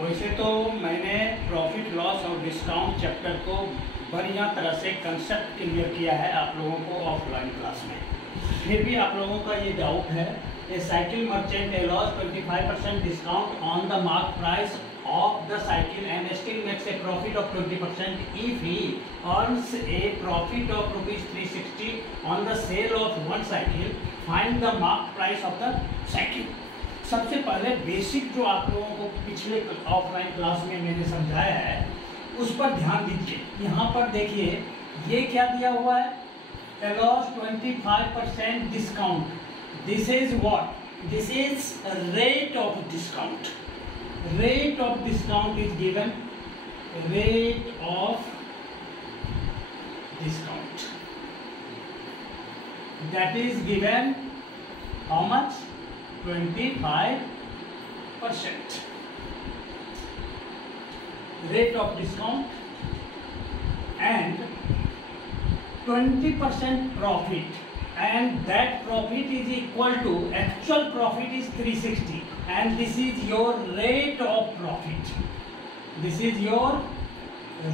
वैसे तो मैंने प्रॉफिट लॉस और डिस्काउंट चैप्टर को बढ़िया तरह से कंसेप्ट क्लियर किया है आप लोगों को ऑफलाइन क्लास में। फिर भी आप लोगों का ये डाउट है, a cycle merchant a loss 25% discount on the mark price of the cycle and still makes a profit of 20% if he earns a profit of rupees 360 on the sale of one cycle. Find the mark price of the cycle. सबसे पहले basic जो आप लोगों को पिछले offline class में मैंने समझाया है उस पर ध्यान दीजिए। यहाँ पर देखिए ये क्या दिया हुआ है, a loss 25% discount. This is what? This is a rate of discount. Rate of discount is given. Rate of discount, that is given how much? 25%. Rate of discount and 20% profit, and that profit is equal to actual profit is 360, and this is your rate of profit. This is your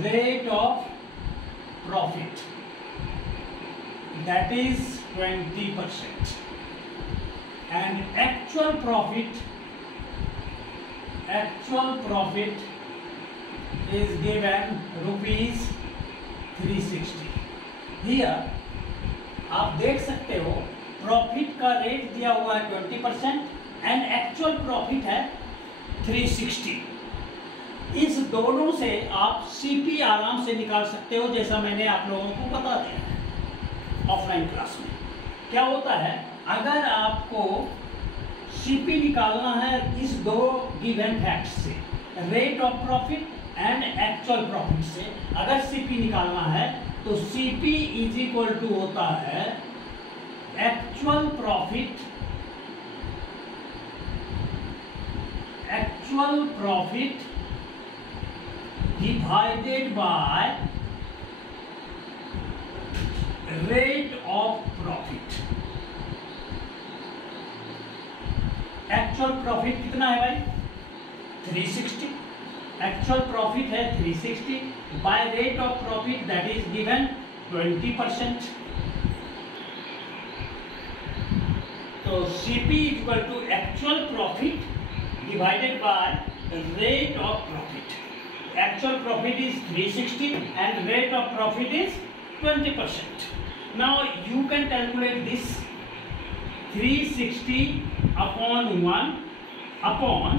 rate of profit, that is 20%, and actual profit is given rupees 360. Here आप देख सकते हो profit का rate दिया हुआ है 20% and actual profit है 360। इस दोनों से आप सीपी आराम से निकाल सकते हो, जैसा मैंने आप लोगों को बता दिया है ऑफलाइन क्लास में। क्या होता है, अगर आपको सीपी निकालना है इस दो गिवन फैक्ट्स से, rate of profit and actual profit से अगर सीपी निकालना है तो सीपी इज इक्वल टू होता है actual profit divided by rate of profit. Actual profit कितना है भाई? 360। एक्चुअल प्रॉफिट है 360 by rate of profit that is given 20%। तो CP equal to actual profit divided by rate of profit. Actual profit is 360 and rate of profit is 20%. Now you can calculate this 360 upon 1 upon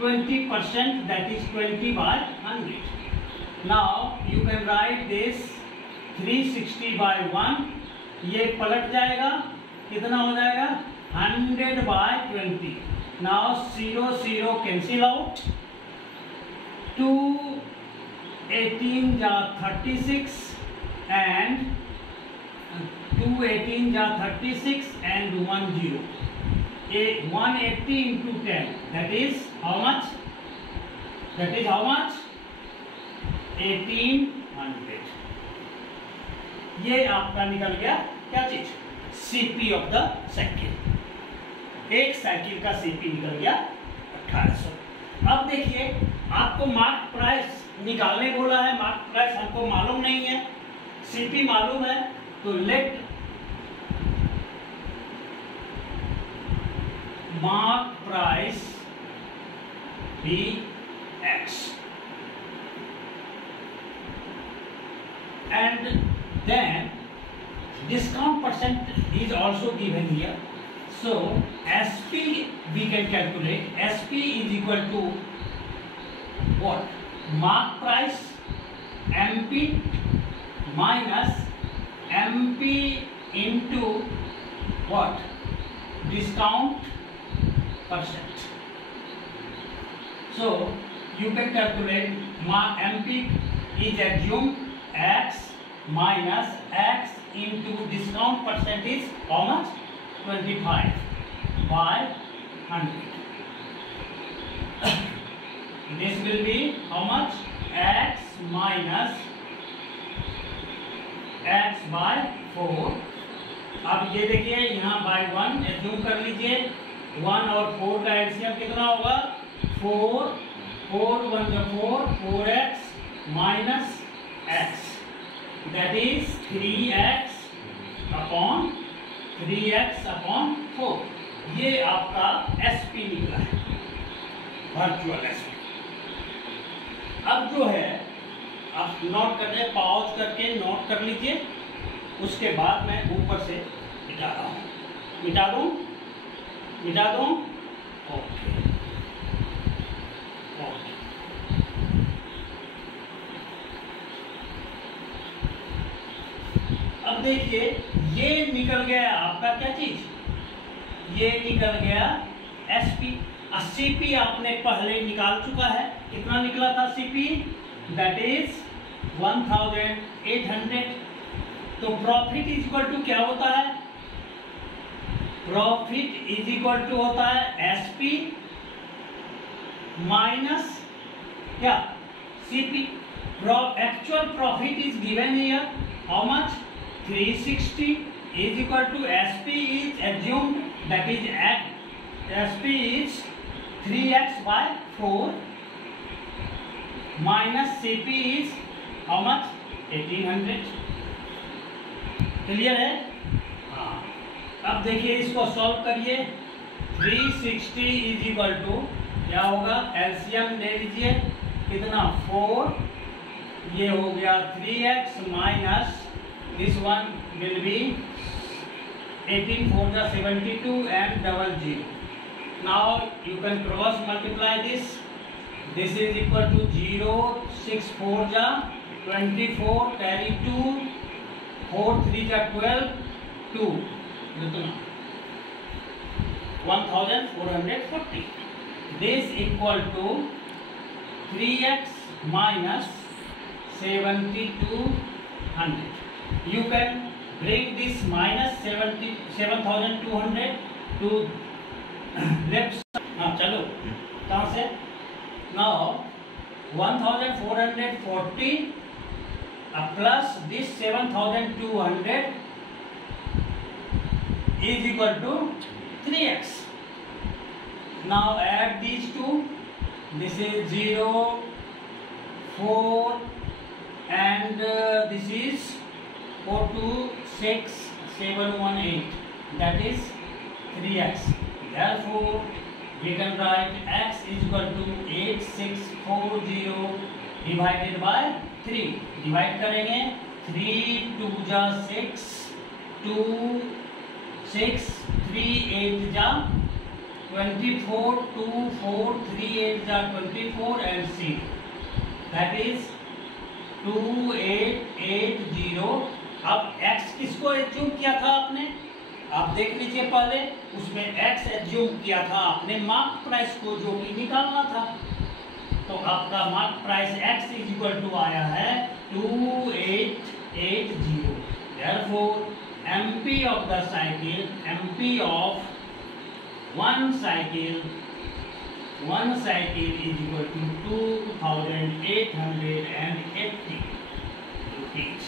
20%, that is 20 by 100. Now you can write this 360 by 1, ये पलट जाएगा, कितना हो जाएगा 100 by 20. Now 0 0 cancel out, 2 18 जा 36 and 2 18 जा 36 and 1 0. 180 into 10, that is how much? 1800. ये आपका निकल गया क्या चीज? CP of the cycle. एक साइकिल का सीपी निकल गया 1800। अब देखिए आपको मार्क प्राइस निकालने बोला है, मार्क प्राइस हमको मालूम नहीं है, सीपी मालूम है, तो late mark price be X, and then discount percent is also given here. So SP we can calculate. SP is equal to what? Mark price MP minus MP into what? Discount percent. So you can calculate MP is assumed X minus X into discount percent is how much? 25 by 100. This will be how much? X minus X by 4. अब ये देखिए यहाँ by 1 assume कर लीजिए, 1 और 4 का LCM कितना होगा? 4 4 1 जा 4, 4x minus x, that is 3x upon 4। ये आपका SP निकला है, वर्चुअल SP। अब जो है आप नोट कर ले, पॉज करके नोट कर लीजिए। उसके बाद मैं ऊपर से मिटा रहा हूँ, मिटा दूँ। Okay okay. अब देखिए ये निकल गया आपका क्या चीज, ये निकल गया SP। CP आपने पहले निकाल चुका है, कितना निकला था CP, दैट इज 1800। तो प्रॉफिट इज इक्वल टू क्या होता है, प्रॉफिट इज इक्वल टू होता है SP माइनस क्या CP। Actual profit is given here, how much, 360 is equal to SP is assumed, that is SP is 3x by 4 minus CP is how much, 1800। Clear है? हाँ। अब देखिए इसको solve करिए। 360 is equal to क्या होगा, LCM ले लीजिए, कितना 4, ये हो गया 3x minus this one will be 18 4 जा 72 and double 0। now you can cross multiply this, this is equal to 0, 6 4 जा 24, carry 2, 4 3 जा 12, 2 कितना 1440। this equal to 3x minus 7200। You can bring this minus 7,200 to left side। हाँ चलो, कहाँ से, now 1440 plus this 7,200 is equal to 3x। now add these two, this is 0, 4 and this is 4 2 6 7 1 8, that is 3x। therefore we can write x is equal to 8640 divided by 3। Divide करेंगे, 3 2 जा 6, 2 6 3 8 जा 24, 2 4 3 8 जा 24 and C, that is 2880। अब x किसको assume किया था आपने, आप देख लीजिए पहले, उसमें x एज्यूम किया था आपने मार्क प्राइस को, जो कि निकालना था। तो आपका mark price x is equal to आया है 2880। therefore MP of the cycle, MP of one cycle is equal to 2880 rupees।